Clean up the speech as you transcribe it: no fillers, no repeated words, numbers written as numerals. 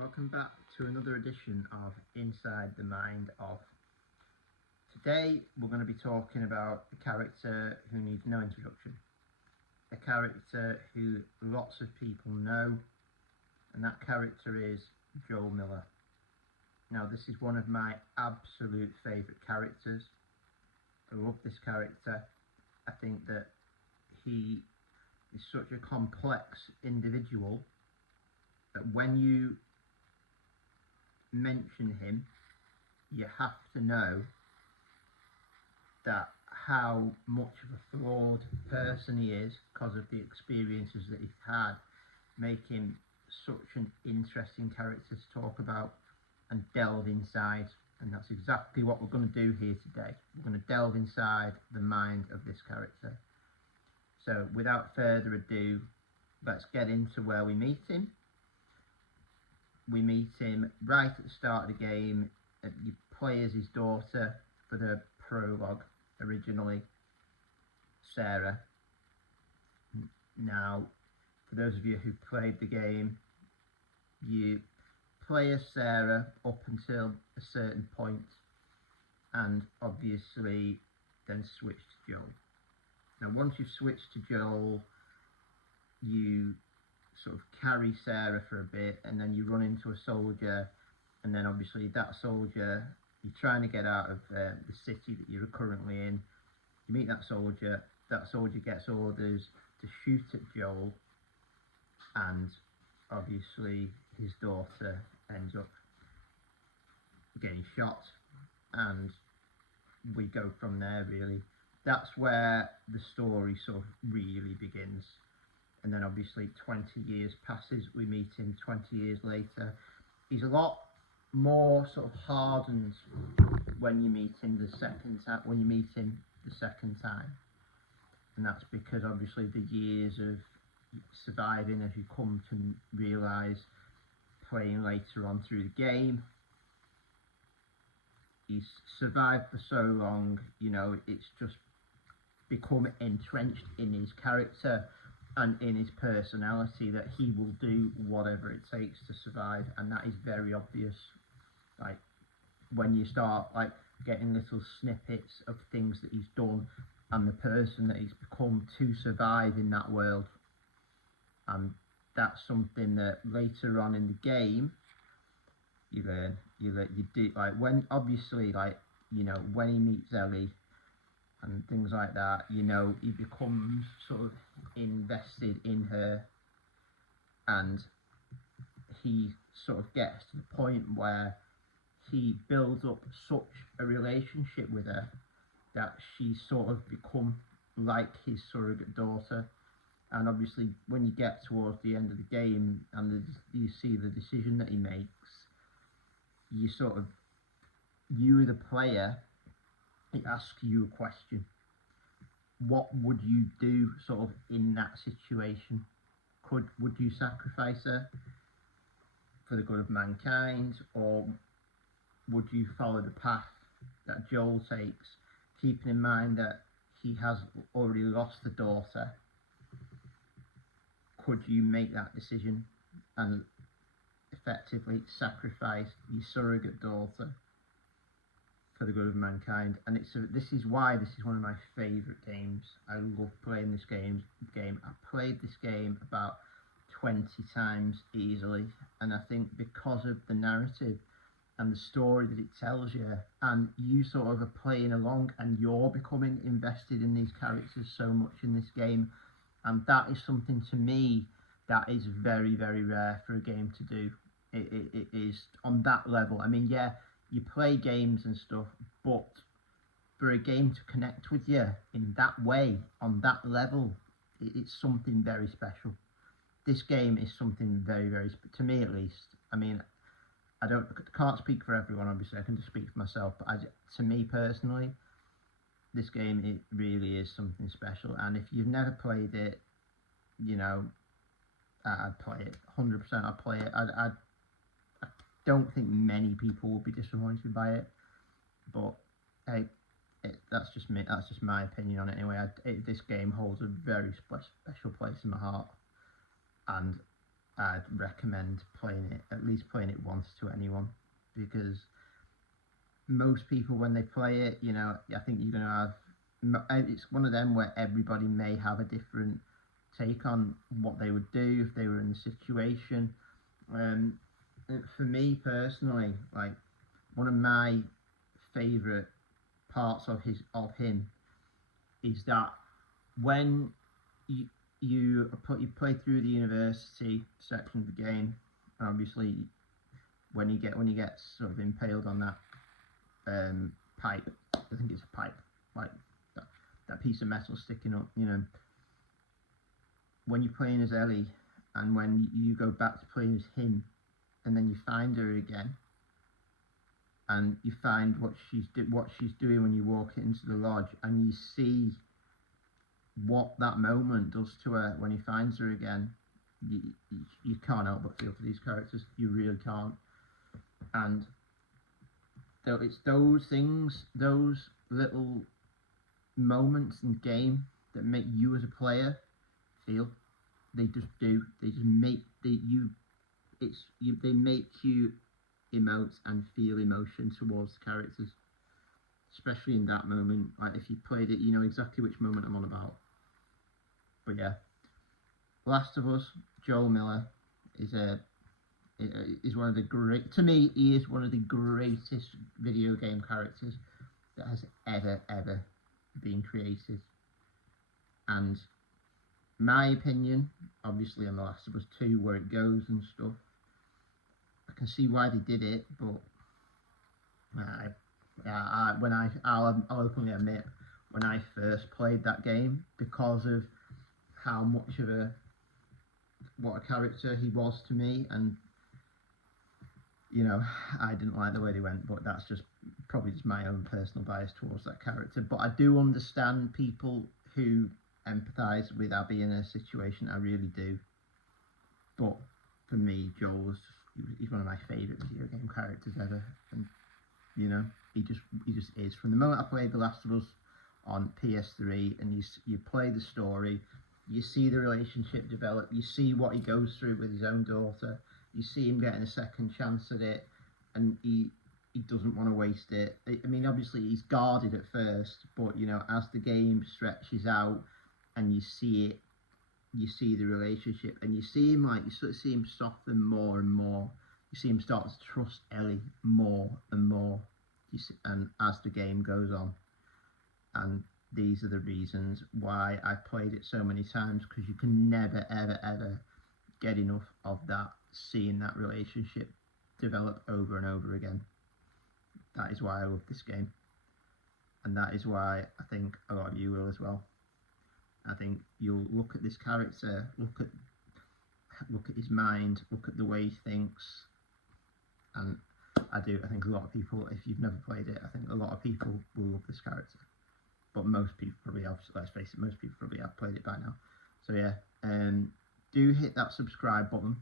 Welcome back to another edition of Inside the Mind of. Today we're going to be talking about a character who needs no introduction. A character who lots of people know, and that character is Joel Miller. Now this is one of my absolute favourite characters. I love this character. I think that he is such a complex individual that when you mention him, you have to know that how much of a flawed person he is because of the experiences that he's had make him such an interesting character to talk about and delve inside, and that's exactly what we're going to do here today. We're going to delve inside the mind of this character. So without further ado, let's get into where we meet him. We meet him right at the start of the game. You play as his daughter for the prologue, originally, Sarah. Now, for those of you who played the game, you play as Sarah up until a certain point, and obviously then switch to Joel. Now, once you've switched to Joel, you sort of carry Sarah for a bit, and then you run into a soldier, and then obviously that soldier, you're trying to get out of the city that you're currently in. You meet that soldier gets orders to shoot at Joel, and obviously his daughter ends up getting shot, and we go from there really. That's where the story sort of really begins. And then obviously 20 years passes, we meet him 20 years later. He's a lot more sort of hardened when you meet him the second time. And that's because obviously the years of surviving, as you come to realise playing later on through the game, he's survived for so long, it's just become entrenched in his character and in his personality that he will do whatever it takes to survive, and that is very obvious. Like when you start getting little snippets of things that he's done and the person that he's become to survive in that world, and that's something that later on in the game you learn. You do, when obviously when he meets Ellie and things like that, he becomes sort of invested in her, and he sort of gets to the point where he builds up such a relationship with her that she's sort of become like his surrogate daughter. And obviously when you get towards the end of the game and you see the decision that he makes, you the player, it asks you a question. What would you do sort of in that situation? Would you sacrifice her for the good of mankind, or would you follow the path that Joel takes, keeping in mind that he has already lost a daughter? Could you make that decision and effectively sacrifice your surrogate daughter for the good of mankind? And this is why this is one of my favourite games. I love playing this game. I played this game about 20 times easily, and I think because of the narrative and the story that it tells you, and you sort of are playing along and you're becoming invested in these characters so much in this game, and that is something to me that is very, very rare for a game to do. It is on that level. I mean, yeah, you play games and stuff, but for a game to connect with you in that way, on that level, it's something very special. This game is something very, very, to me at least. I mean, I can't speak for everyone, obviously, I can just speak for myself, but to me personally, this game, it really is something special. And if you've never played it, I'd play it, 100% I'd play it. I don't think many people will be disappointed by it, but hey, that's just me. That's just my opinion on it anyway. This game holds a very special place in my heart, and I'd recommend playing it, at least playing it once to anyone, because most people when they play it, you know, I think you're gonna have. It's one of them where everybody may have a different take on what they would do if they were in the situation. For me personally, like one of my favourite parts of him is that when you play through the university section of the game, and obviously when you get sort of impaled on that pipe, I think it's a pipe, like that piece of metal sticking up, you know, when you're playing as Ellie and when you go back to playing as him and then you find her again and you find what she's doing when you walk into the lodge and you see what that moment does to her when he finds her again, you can't help but feel for these characters. You really can't. And it's those things, those little moments in the game that make you as a player feel. They just do. They just make they make you emote and feel emotion towards the characters, especially in that moment. Like if you played it, you know exactly which moment I'm on about. But yeah, Last of Us, Joel Miller is one of the great. To me, he is one of the greatest video game characters that has ever been created. And my opinion, obviously, on The Last of Us 2, where it goes and stuff, I can see why they did it, but I'll openly admit, when I first played that game, because of how much of what a character he was to me, and you know, I didn't like the way they went, but that's just probably just my own personal bias towards that character. But I do understand people who empathise with Abby in a situation. I really do. But for me, Joel he's one of my favourite video game characters ever, and you know, he just is. From the moment I played The Last of Us on PS3, and you play the story, you see the relationship develop, you see what he goes through with his own daughter, you see him getting a second chance at it, and he doesn't want to waste it. I mean, obviously he's guarded at first, but you know, as the game stretches out and you see it, you see the relationship, and you see him you sort of see him soften more and more. You see him start to trust Ellie more and more, and as the game goes on. And these are the reasons why I played it so many times, because you can never ever get enough of that, seeing that relationship develop over and over again. That is why I love this game, and that is why I think a lot of you will as well. I think you'll look at this character, look at his mind, look at the way he thinks, and I think a lot of people, if you've never played it, I think a lot of people will love this character. But most people probably have, let's face it, most people probably have played it by now. So yeah, do hit that subscribe button